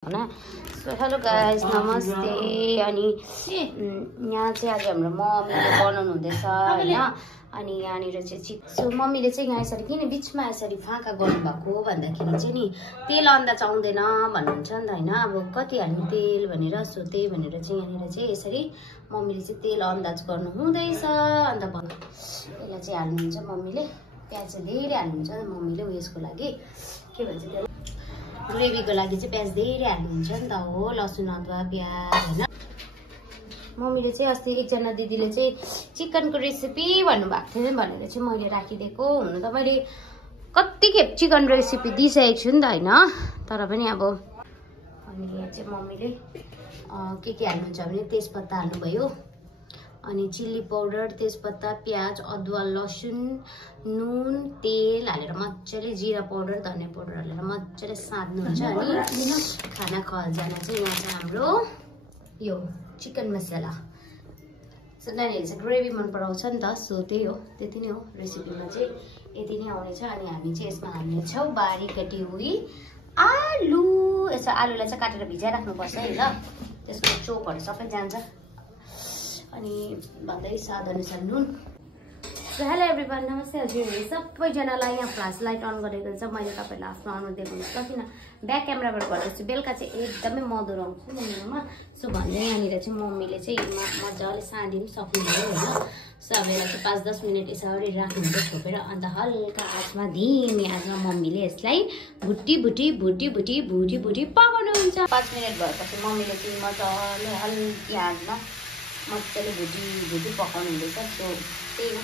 So hello guys नमस्ते। अनि यहाँ चाहिँ आज हाम्रो मम्मीले बनाउनु हुँदैछ हैन। अनि यहाँनिर चाहिँ सो मम्मीले चाहिँ यहाँ यसरी किन बिचमा यसरी फाँका गर्नुभएको भन्दाखेरि चाहिँ नि तेल अन्दाज आउँदैन भन्नुहुन्छ नि त हैन। अब कति हाल्नु तेल भनेर सो त्यही भनेर चाहिँ यहाँनिर चाहिँ यसरी मम्मीले चाहिँ तेल अन्दाज गर्नु हुँदैछ। अन्त यसलाई चाहिँ हाल्नुहुन्छ मम्मीले, प्याज चाहिँ धेरै हाल्नुहुन्छ मम्मीले उयसको लागि के भन्छ त्यो ग्रेभीको लागि चाहिँ प्याज धेरै हाल्नुहुन्छ नि त हो, लसुन अदुवा प्याज हैन। मम्मीले चाहिँ अस्ति एकजना दिदीले चाहिँ चिकनको रेसिपी भन्नुभएको थियो भनेर चाहिँ मैले राखिदिएको। हुनु त मैले कति खेप चिकन रेसिपी दिइसकेको छु नि त हैन, तर पनि अब अनि यहाँ चाहिँ मम्मीले के हाल्नुहुन्छ भने तेजपत्ता हाल्नुभयो, अनि चिल्ली पाउडर, तेजपत्ता, प्याज, अदुवा, लसुन, नुन, तेल हालेर मजाले जिरा पाउडर, धनिया पाउडर हालेर मजाले साध्नुहुन्छ। अनि खाना खजाना चाहिँ यहाँ चाहिँ हाम्रो यो चिकन मसला। सो नानीहरूले चाहिँ ग्रेभी मन पराउँछ नि त, सो त्यही हो, त्यति नै हो रेसिपीमा चाहिँ यति नै आउनेछ। अनि हामी चाहिँ यसमा हाल्नेछौँ बारीक कटी हुई आलु। यसो आलुलाई चाहिँ काटेर भिजाइराख्नुपर्छ है ल, त्यसको चोपहरू सबै जान्छ। अनि भन्दै स्वाद अनुसार नुन। हेलो एभ्रिवान नमस्ते हजुरहरू सबैजनालाई। यहाँ फ्ल्यास लाइट अन गरेको छ, मैले तपाईँलाई आफ्नो अनुहार देखाउनुहोस् त, किन ब्याक क्यामेराबाट गर्दैछु। बेलुका चाहिँ एकदमै मधुर आउँछ नि मेरोमा। सो भन्दै यहाँनिर चाहिँ मम्मीले चाहिँ मजाले साँधिनु सक्नुभयो होइन। सो अब यसलाई चाहिँ 5-10 मिनट यसरी राख्नुहुन्छ छोपेर। अन्त हल्का आँचमा धिमी आँचमा मम्मीले यसलाई भुटी पकाउनुहुन्छ। 5 मिनट भएपछि मम्मीले चाहिँ मजाले हल्की आँचमा मजाले भुटी पकाउनु हुँदैछ। सो त्यही हो।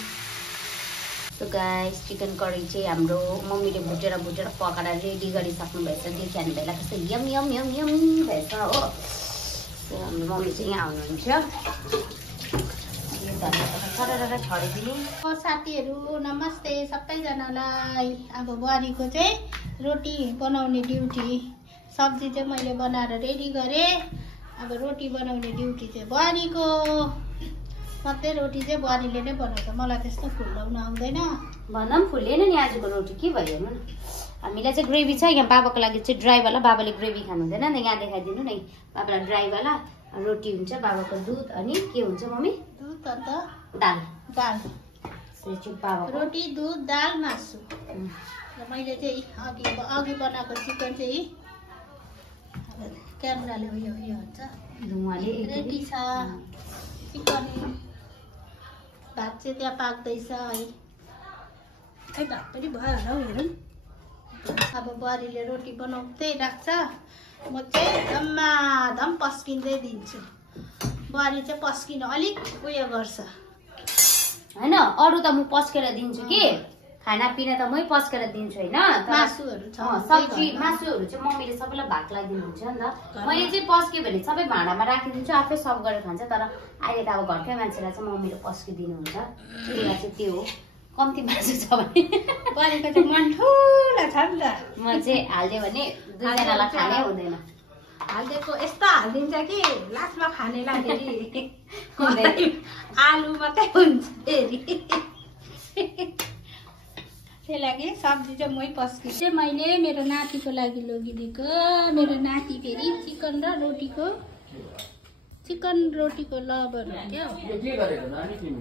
सो गाइस चिकन करी चाहिँ हाम्रो मम्मीले भुटेर पकाएर रेडी गरिसक्नु भएछ। देखिहाल्नु बेला कस्तो यम भएछ हो। सो हाम्रो मम्मी चाहिँ यहाँ आउनुहुन्छ। छरिदिने साथीहरू नमस्ते सबैजनालाई। अब बुहारीको चाहिँ रोटी बनाउने ड्युटी, सब्जी चाहिँ मैले बनाएर रेडी गरेँ। अब रोटी बनाउने ड्युटी चाहिँ बुहारीको, मात्रै रोटी चाहिँ बुहारीले नै बनाउँछ, मलाई त्यस्तो फुलाउन आउँदैन। भन्दा पनि फुलेन नि आजको रोटी, के भयो हेर्नु न। हामीलाई चाहिँ ग्रेभी छ, यहाँ बाबाको लागि चाहिँ ड्राईवाला, बाबाले ग्रेभी खानु हुँदैन नि, यहाँ देखाइदिनु नि। बाबालाई ड्राईवाला रोटी हुन्छ, बाबाको दुध अनि के हुन्छ मम्मी? दुध अन्त दाल। रोटी, दुध, दाल, मासु। र मैले चाहिँ अघि बनाएको चिकन चाहिँ क्यामेराले उयो हुन्छ धुवाले रेडी छ। चिकन भात चाहिँ त्यहाँ पाक्दैछ है। खै भात पनि भयो होला हौ हेरौँ। अब बुहारीले रोटी बनाउँदै राख्छ, म चाहिँ धमाधम पस्किँदै दिन्छु। बुहारी चाहिँ पस्किन अलिक उयो गर्छ होइन, अरू त म पस्केर दिन्छु कि, खानापिना त मै पस्केर दिन्छु होइन। मासुहरू छ, सब्जी मासुहरू चाहिँ मम्मीले सबैलाई भाग लगाइदिनुहुन्छ नि त। मैले चाहिँ पस्क्यो भने सबै भाँडामा राखिदिन्छु, आफै सर्भ गरेर खान्छ। तर अहिले त अब घरकै मान्छेलाई चाहिँ मम्मीले पस्किदिनुहुन्छ। त्यसलाई चाहिँ त्यो हो, कम्ती मासु छ भने बुहारीको चाहिँ मन ठुलो छ नि त। म चाहिँ हालिदिएँ भने 2जनालाई खानै हुँदैन। हालिदिएको यस्तो हालिदिन्छ कि लास्टमा खानेलाई फेरि आलु मात्रै हुन्छ फेरि। त्यही लागि सब्जी चाहिँ मै पस्किन्छु। चाहिँ मैले मेरो नातिको लागि लगिदिएको, मेरो नाति फेरि चिकन रोटीको लभर हो क्या।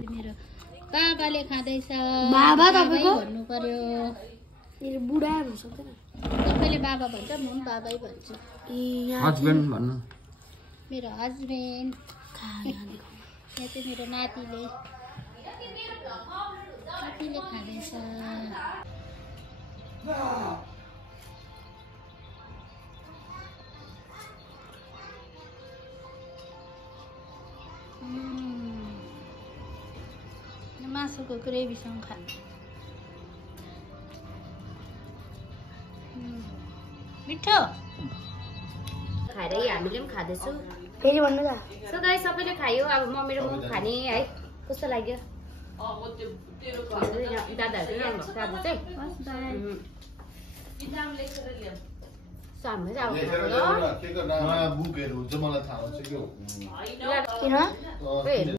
मेरो बाबाले खाँदैछ, बाबा तपाईँको भन्नु पर्यो। मेरो बुढा हुन सक्दैन, सबैले बाबा भन्छ, म पनि बाबै भन्छु। हस्बेन्ड भन्नु। मेरो हस्बेन्ड यहाँ चाहिँ मेरो नातिले खाँदैछ। मासुको ग्रेभीसँग खान्छ, मिठो खाएर हामीले पनि खाँदैछु। फेरि भन्नु त। सो गाइस सबैले खायो, अब म मेरो मुख खाने है। कस्तो लाग्यो दादाहरू साथी चाहिँ सामने अब बुकहरू हुन्छ मलाई थाहा हुन्छ के हो।